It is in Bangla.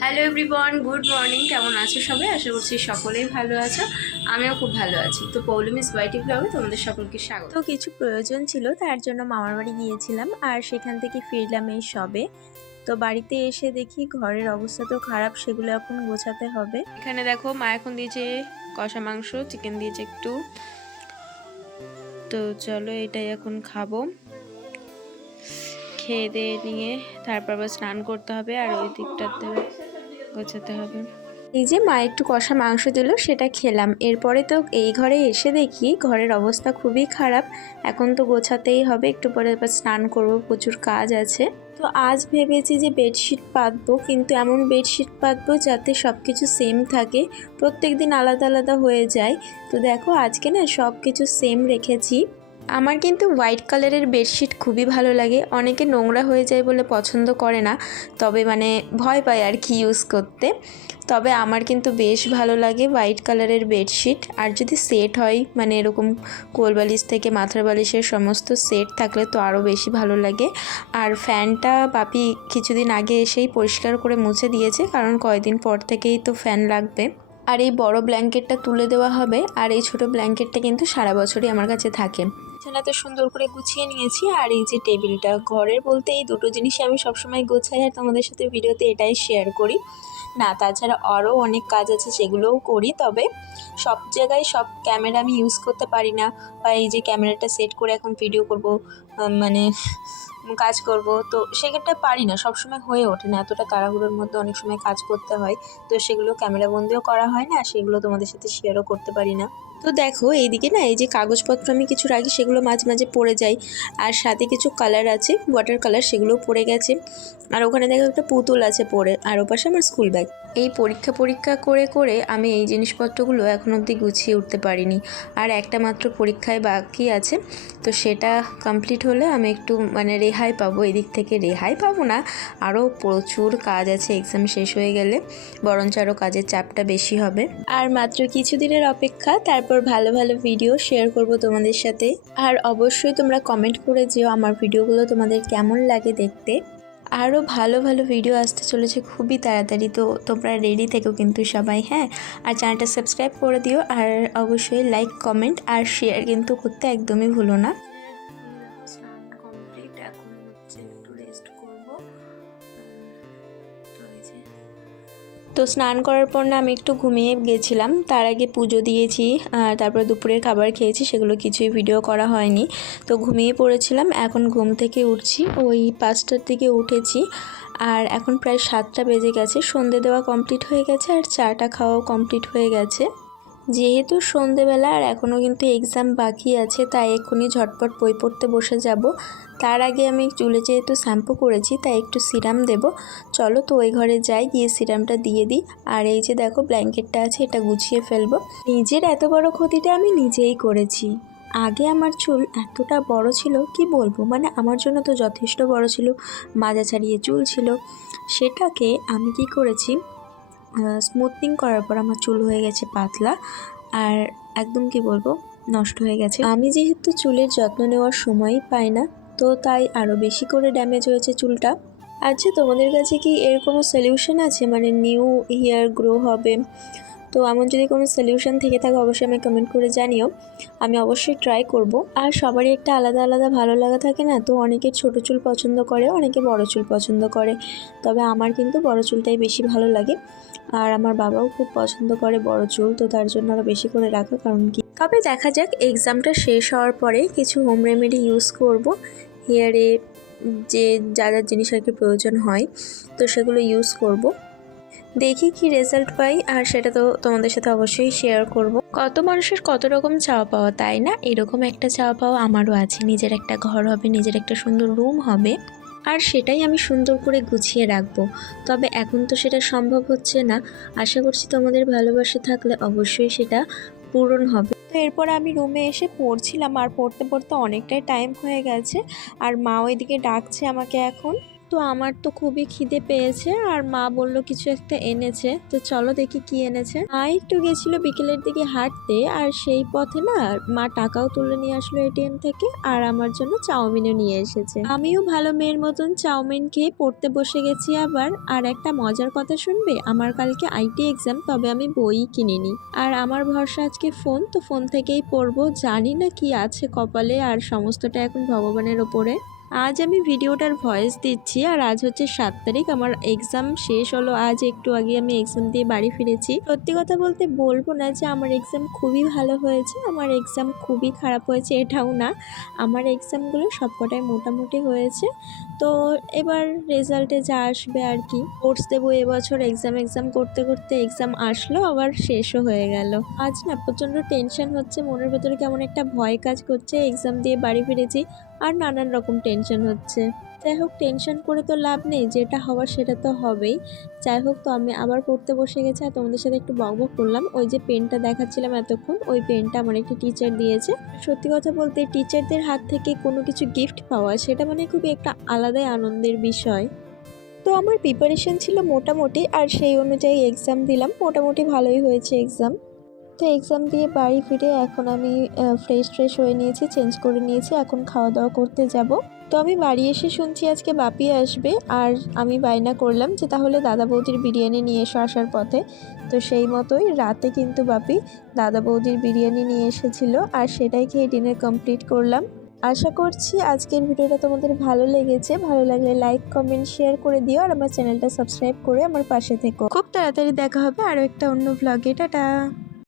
Hello everyone, good morning. কেমন আছো সবাই? আশা করছি সকলেই ভালো আছো। আমিও খুব ভালো আছি। তো পৌলমিস ওয়াইটি ব্লগে তোমাদের সকলকে স্বাগত। তো কিছু প্রয়োজন ছিল, তার জন্য মামার বাড়ি গিয়েছিলাম আর সেখান থেকে ফিরলাম এই সবে। তো বাড়িতে এসে দেখি ঘরের অবস্থা তো খারাপ, সেগুলো এখন গোছাতে হবে। এখানে দেখো মা এখন দিয়েছে কষা মাংস, চিকেন দিয়েছে একটু। তো চলো এটাই এখন খাবো। খেয়ে দিয়ে নিয়ে তারপর আবার স্নান করতে হবে আর ওই দিকটাতে গোছাতে হবে। এই যে মা একটু কষা মাংস দিল, সেটা খেলাম। এরপরে তো এই ঘরে এসে দেখি ঘরের অবস্থা খুবই খারাপ। এখন তো গোছাতেই হবে, একটু পরে আবার স্নান করব, প্রচুর কাজ আছে। তো আজ ভেবেছি যে বেডশিট পাতবো, কিন্তু এমন বেডশিট পাতবো যাতে সব কিছু সেম থাকে, প্রত্যেক দিন আলাদা আলাদা হয়ে যায়। তো দেখো আজকে না সব কিছু সেম রেখেছি। আমার কিন্তু হোয়াইট কালারের বেডশিট খুবই ভালো লাগে। অনেকে নোংরা হয়ে যায় বলে পছন্দ করে না, তবে মানে ভয় পায় আর কি ইউজ করতে। তবে আমার কিন্তু বেশ ভালো লাগে হোয়াইট কালারের বেডশিট। আর যদি সেট হয়, মানে এরকম কোলবালিশ থেকে মাথার বালিশের সমস্ত সেট থাকলে তো আরও বেশি ভালো লাগে। আর ফ্যানটা বাপি কিছুদিন আগে এসেই পরিষ্কার করে মুছে দিয়েছে, কারণ কয়েকদিন পর থেকেই তো ফ্যান লাগবে। আর এই বড় ব্ল্যাঙ্কেটটা তুলে দেওয়া হবে, আর এই ছোট ব্ল্যাঙ্কেটটা কিন্তু সারা বছরই আমার কাছে থাকে। বিছানাটা সুন্দর করে গুছিয়ে নিয়েছি। আর এই যে টেবিলটা, ঘরের বলতে এই দুটো জিনিসই আমি সবসময় গোছাই আর তোমাদের সাথে ভিডিওতে এটাই শেয়ার করি। না, তাছাড়া আরও অনেক কাজ আছে, সেগুলোও করি। তবে সব জায়গায় সব ক্যামেরা আমি ইউজ করতে পারি না, বা এই যে ক্যামেরাটা সেট করে এখন ভিডিও করব, মানে কাজ করব, তো সেক্ষেত্রে পারি না, সবসময় হয়ে ওঠে না। এতটা তাড়াহুড়োর মধ্যে অনেক সময় কাজ করতে হয়, তো সেগুলো ক্যামেরা বন্দিও করা হয় না, আর সেগুলো তোমাদের সাথে শেয়ারও করতে পারি না। তো দেখো এইদিকে না এই যে কাগজপত্র আমি কিছু রাখি, সেগুলো মাঝে মাঝে পড়ে যায়। আর সাথে কিছু কালার আছে, ওয়াটার কালার, সেগুলোও পড়ে গেছে। আর ওখানে দেখো একটা পুতুল আছে পড়ে, আর ওপাশে আমার স্কুল ব্যাগ। এই পরীক্ষা করে করে আমি এই জিনিসপত্রগুলো এখন অবধি গুছিয়ে উঠতে পারিনি। আর একটা মাত্র পরীক্ষায় বাকি আছে, তো সেটা কমপ্লিট হলে আমি একটু মানে রেহাই পাবো। এদিক থেকে রেহাই পাবো না, আরও প্রচুর কাজ আছে। এক্সাম শেষ হয়ে গেলে বরঞ্চ আরও কাজের চাপটা বেশি হবে। আর মাত্র কিছুদিনের অপেক্ষা, তারপর ভালো ভালো ভিডিও শেয়ার করব তোমাদের সাথে। আর অবশ্যই তোমরা কমেন্ট করে যেও আমার ভিডিওগুলো তোমাদের কেমন লাগে দেখতে। আরও ভালো ভালো ভিডিও আসতে চলেছে খুবই তাড়াতাড়ি, তো তোমরা রেডি থেকো কিন্তু সবাই, হ্যাঁ। আর চ্যানেলটা সাবস্ক্রাইব করে দিও, আর অবশ্যই লাইক, কমেন্ট আর শেয়ার কিন্তু করতে একদমই ভুলো না। স্নান কমপ্লিট, এখন হচ্ছে একটু রেস্ট করব। তো স্নান করার পর না আমি একটু ঘুমিয়ে গেছিলাম, তার আগে পুজো দিয়েছি, তারপর দুপুরের খাবার খেয়েছি, সেগুলো কিছুই ভিডিও করা হয়নি। তো ঘুমিয়ে পড়েছিলাম, এখন ঘুম থেকে উঠছি, ওই 5টার দিকে উঠেছি। আর এখন প্রায় 7টা বেজে গেছে, সন্ধে দেওয়া কমপ্লিট হয়ে গেছে, আর চাটা খাওয়াও কমপ্লিট হয়ে গেছে। যেহেতু সন্ধেবেলা আর এখনও কিন্তু এক্সাম বাকি আছে, তাই এক্ষুনি ঝটপট বই পড়তে বসে যাব। তার আগে আমি চুলে যেহেতু শ্যাম্পু করেছি, তাই একটু সিরাম দেব। চলো তো ওই ঘরে যাই, গিয়ে সিরামটা দিয়ে দিই। আর এই যে দেখো ব্ল্যাঙ্কেটটা আছে, এটা গুছিয়ে ফেলবো। নিজের এত বড় ক্ষতিটা আমি নিজেই করেছি। আগে আমার চুল এতটা বড় ছিল কি বলবো, মানে আমার জন্য তো যথেষ্ট বড় ছিল, মাজা ছাড়িয়ে চুল ছিল। সেটাকে আমি কি করেছি, স্মুথনিং করার পর আমার চুল হয়ে গেছে পাতলা, আর একদম কি বলবো, নষ্ট হয়ে গেছে। আমি যেহেতু চুলের যত্ন নেওয়ার সময়ই পাই না, তো তাই আরও বেশি করে ড্যামেজ হয়েছে চুলটা। আচ্ছা, তোমাদের কাছে কি এর কোনো সলিউশন আছে, মানে নিউ হেয়ার গ্রো হবে? তো এমন যদি কোনো সলিউশন থেকে থাকে অবশ্যই আমি কমেন্ট করে জানিও, আমি অবশ্যই ট্রাই করব। আর সবারই একটা আলাদা আলাদা ভালো লাগা থাকে না, তো অনেকে ছোট চুল পছন্দ করে, অনেকে বড় চুল পছন্দ করে। তবে আমার কিন্তু বড় চুলটাই বেশি ভালো লাগে। আর আমার বাবাও খুব পছন্দ করে বড় চুল, তো তার জন্য আরও বেশি করে রাখা। কারণ কি, তবে দেখা যাক, এক্সামটা শেষ হওয়ার পরে কিছু হোম রেমেডি ইউজ করব হেয়ারে, যে যা যা জিনিস আর কি প্রয়োজন হয়, তো সেগুলো ইউজ করব। দেখি কি রেজাল্ট পাই, আর সেটা তো তোমাদের সাথে অবশ্যই শেয়ার করব। কত মানুষের কত রকম চাওয়া পাওয়া, তাই না? এরকম একটা চাওয়া পাওয়া আমারও আছে, নিজের একটা ঘর হবে, নিজের একটা সুন্দর রুম হবে, আর সেটাই আমি সুন্দর করে গুছিয়ে রাখবো। তবে এখন তো সেটা সম্ভব হচ্ছে না। আশা করছি তোমাদের ভালোবাসা থাকলে অবশ্যই সেটা পূরণ হবে। তো এরপর আমি রুমে এসে পড়ছিলাম, আর পড়তে পড়তে অনেকটাই টাইম হয়ে গেছে, আর মা ওইদিকে ডাকছে আমাকে এখন। তো আমার তো খুবই খিদে পেয়েছে আর মা বলল কিছু একটা এনেছে, তো চলো দেখি কি এনেছে। মা একটু গেছিল বিকেলের দিকে হাঁটতে আর সেই পথে না মা টাকাও তুলে নিয়ে আসলো এটিএম থেকে আর আমার জন্য চাউমিনও নিয়ে এসেছে। আমিও ভালো মেয়ের মতন চাউমিন খেয়ে পড়তে বসে গেছি আবার। আর একটা মজার কথা শুনবে, আমার কালকে আইটি এক্সাম, তবে আমি বই কিনিনি আর আমার ভরসা আজকে ফোন, তো ফোন থেকেই পড়বো। জানি না কি আছে কপালে, আর সমস্তটা এখন ভগবানের ওপরে। আজ আমি ভিডিওটার ভয়েস দিচ্ছি আর আজ হচ্ছে 7 তারিখ, আমার এক্সাম শেষ হলো আজ একটু আগে, আমি এক্সাম দিয়ে বাড়ি ফিরেছি। সত্যি কথা বলতে বলবো না যে আমার এক্সাম খুবই ভালো হয়েছে, আমার এক্সাম খুবই খারাপ হয়েছে এটাও না, আমার এক্সামগুলো সবকটাই মোটামুটি হয়েছে। তো এবার রেজাল্টে যা আসবে আর কি। কোর্স দেবো এবছর, এক্সাম করতে করতে এক্সাম আসলো আবার শেষও হয়ে গেল। আজ না প্রচণ্ড টেনশন হচ্ছে, মনের ভেতরে কেমন একটা ভয় কাজ করছে। এক্সাম দিয়ে বাড়ি ফিরেছি আর নানান রকম টেনশন হচ্ছে। যাই হোক, টেনশন করে তো লাভ নেই, যেটা হওয়ার সেটা তো হবেই। যাই হোক, তো আমি আবার পড়তে বসে গেছি আর তোমাদের সাথে একটু বকবক করলাম। ওই যে পেনটা দেখাচ্ছিলাম এতক্ষণ, ওই পেনটা আমার একটা টিচার দিয়েছে। সত্যি কথা বলতে টিচারদের হাত থেকে কোনো কিছু গিফট পাওয়া, সেটা মানে খুবই একটা আলাদাই আনন্দের বিষয়। তো আমার প্রিপারেশন ছিল মোটামুটি আর সেই অনুযায়ী এক্সাম দিলাম, মোটামুটি ভালোই হয়েছে এক্সাম। তো এক্সাম দিয়ে বাড়ি ফিরে এখন আমি ফ্রেশ হয়ে নিয়েছি, চেঞ্জ করে নিয়েছি, এখন খাওয়া দাওয়া করতে যাব। তো আমি বাড়ি এসে শুনছি আজকে বাপি আসবে আর আমি বায়না করলাম যে তাহলে দাদা বৌদির বিরিয়ানি নিয়ে এসো আসার পথে। তো সেই মতোই রাতে কিন্তু বাপি দাদা বৌদির বিরিয়ানি নিয়ে এসেছিল আর সেটাই খেয়ে ডিনার কমপ্লিট করলাম। আশা করছি আজকের ভিডিওটা তোমাদের ভালো লেগেছে। ভালো লাগলে লাইক কমেন্ট শেয়ার করে দিও আর আমার চ্যানেলটা সাবস্ক্রাইব করে আমার পাশে থেকো। খুব তাড়াতাড়ি দেখা হবে আরও একটা অন্য ভ্লগে। টাটা।